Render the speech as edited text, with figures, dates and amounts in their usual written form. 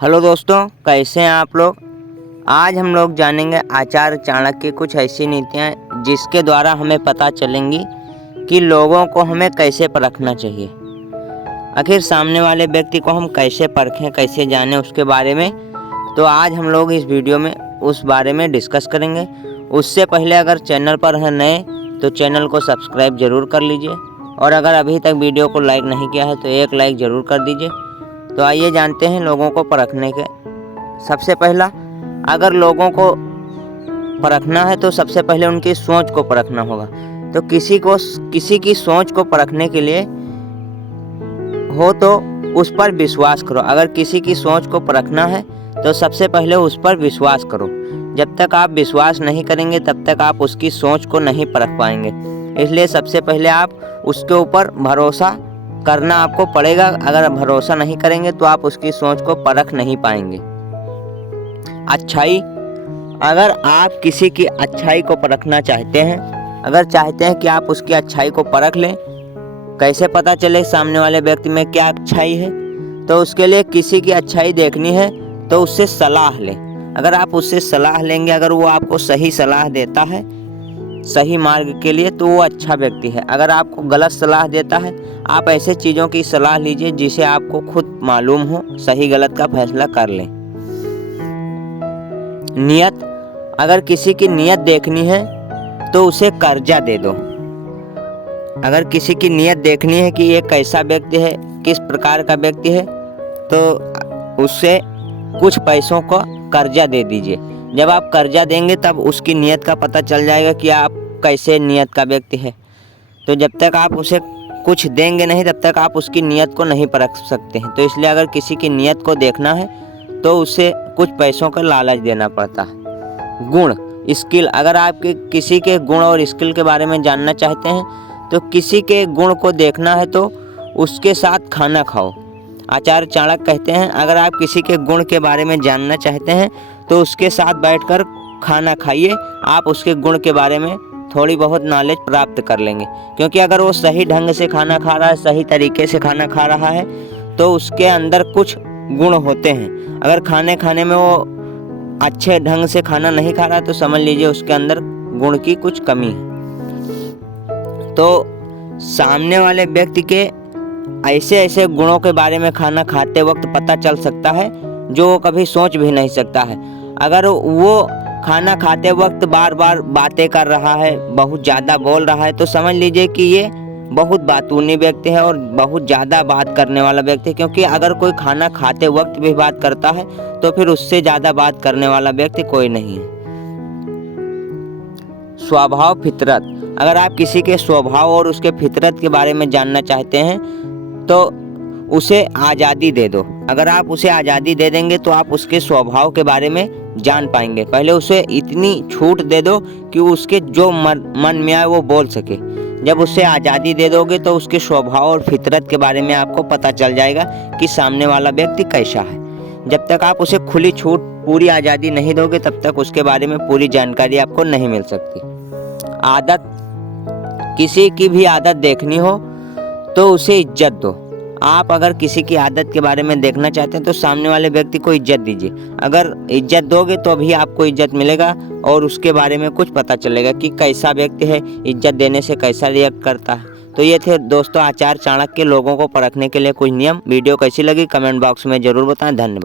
Hello दोस्तों, कैसे हैं आप लोग। आज हम लोग जानेंगे आचार्य चाणक्य की कुछ ऐसी नीतियाँ जिसके द्वारा हमें पता चलेंगी कि लोगों को हमें कैसे परखना चाहिए। आखिर सामने वाले व्यक्ति को हम कैसे परखें, कैसे जानें उसके बारे में। तो आज हम लोग इस वीडियो में उस बारे में डिस्कस करेंगे। उससे पहले अगर चैनल पर है नए तो चैनल को सब्सक्राइब ज़रूर कर लीजिए, और अगर अभी तक वीडियो को लाइक नहीं किया है तो एक लाइक ज़रूर कर दीजिए। तो आइए जानते हैं लोगों को परखने के। सबसे पहला, अगर लोगों को परखना है तो सबसे पहले उनकी सोच को परखना होगा। तो किसी की सोच को परखने के लिए हो तो उस पर विश्वास करो। अगर किसी की सोच को परखना है तो सबसे पहले उस पर विश्वास करो। जब तक आप विश्वास नहीं करेंगे तब तक आप उसकी सोच को नहीं परख पाएंगे। इसलिए सबसे पहले आप उसके ऊपर भरोसा करना आपको पड़ेगा। अगर भरोसा नहीं करेंगे तो आप उसकी सोच को परख नहीं पाएंगे। अच्छाई, अगर आप किसी की अच्छाई को परखना चाहते हैं, अगर चाहते हैं कि आप उसकी अच्छाई को परख लें, कैसे पता चले सामने वाले व्यक्ति में क्या अच्छाई है, तो उसके लिए किसी की अच्छाई देखनी है तो उससे सलाह लें। अगर आप उससे सलाह लेंगे, अगर वो आपको सही सलाह देता है सही मार्ग के लिए, तो वो अच्छा व्यक्ति है। अगर आपको गलत सलाह देता है, आप ऐसे चीज़ों की सलाह लीजिए जिसे आपको खुद मालूम हो, सही गलत का फैसला कर लें। नियत, अगर किसी की नियत देखनी है तो उसे कर्जा दे दो। अगर किसी की नियत देखनी है कि ये कैसा व्यक्ति है, किस प्रकार का व्यक्ति है, तो उससे कुछ पैसों को कर्जा दे दीजिए। जब आप कर्जा देंगे तब उसकी नियत का पता चल जाएगा कि आप कैसे नियत का व्यक्ति है। तो जब तक आप उसे कुछ देंगे नहीं तब तक आप उसकी नियत को नहीं परख सकते हैं। तो इसलिए अगर किसी की नियत को देखना है तो उसे कुछ पैसों का लालच देना पड़ता है। गुण, स्किल, अगर आप किसी के गुण और स्किल के बारे में जानना चाहते हैं तो किसी के गुण को देखना है तो उसके साथ खाना खाओ। आचार्य चाणक्य कहते हैं, अगर आप किसी के गुण के बारे में जानना चाहते हैं तो उसके साथ बैठकर खाना खाइए। आप उसके गुण के बारे में थोड़ी बहुत नॉलेज प्राप्त कर लेंगे। क्योंकि अगर वो सही ढंग से खाना खा रहा है, सही तरीके से खाना खा रहा है, तो उसके अंदर कुछ गुण होते हैं। अगर खाने में वो अच्छे ढंग से खाना नहीं खा रहा तो समझ लीजिए उसके अंदर गुण की कुछ कमी है। तो सामने वाले व्यक्ति के ऐसे गुणों के बारे में खाना खाते वक्त पता चल सकता है जो वो कभी सोच भी नहीं सकता है। अगर वो खाना खाते वक्त बार बार बातें कर रहा है, बहुत ज़्यादा बोल रहा है, तो समझ लीजिए कि ये बहुत बातूनी व्यक्ति है और बहुत ज़्यादा बात करने वाला व्यक्ति है। क्योंकि अगर कोई खाना खाते वक्त भी बात करता है तो फिर उससे ज़्यादा बात करने वाला व्यक्ति कोई नहीं है। स्वभाव, फितरत, अगर आप किसी के स्वभाव और उसके फितरत के बारे में जानना चाहते हैं तो उसे आज़ादी दे दो। अगर आप उसे आज़ादी दे देंगे तो आप उसके स्वभाव के बारे में जान पाएंगे। पहले उसे इतनी छूट दे दो कि उसके जो मन में आए वो बोल सके। जब उसे आज़ादी दे दोगे तो उसके स्वभाव और फितरत के बारे में आपको पता चल जाएगा कि सामने वाला व्यक्ति कैसा है। जब तक आप उसे खुली छूट, पूरी आज़ादी नहीं दोगे तब तक उसके बारे में पूरी जानकारी आपको नहीं मिल सकती। आदत, किसी की भी आदत देखनी हो तो उसे इज्जत दो। आप अगर किसी की आदत के बारे में देखना चाहते हैं तो सामने वाले व्यक्ति को इज्जत दीजिए। अगर इज्जत दोगे तो भी आपको इज्जत मिलेगा और उसके बारे में कुछ पता चलेगा कि कैसा व्यक्ति है, इज्जत देने से कैसा रिएक्ट करता है। तो ये थे दोस्तों आचार्य चाणक्य के लोगों को परखने के लिए कुछ नियम। वीडियो कैसी लगी कमेंट बॉक्स में ज़रूर बताएं। धन्यवाद।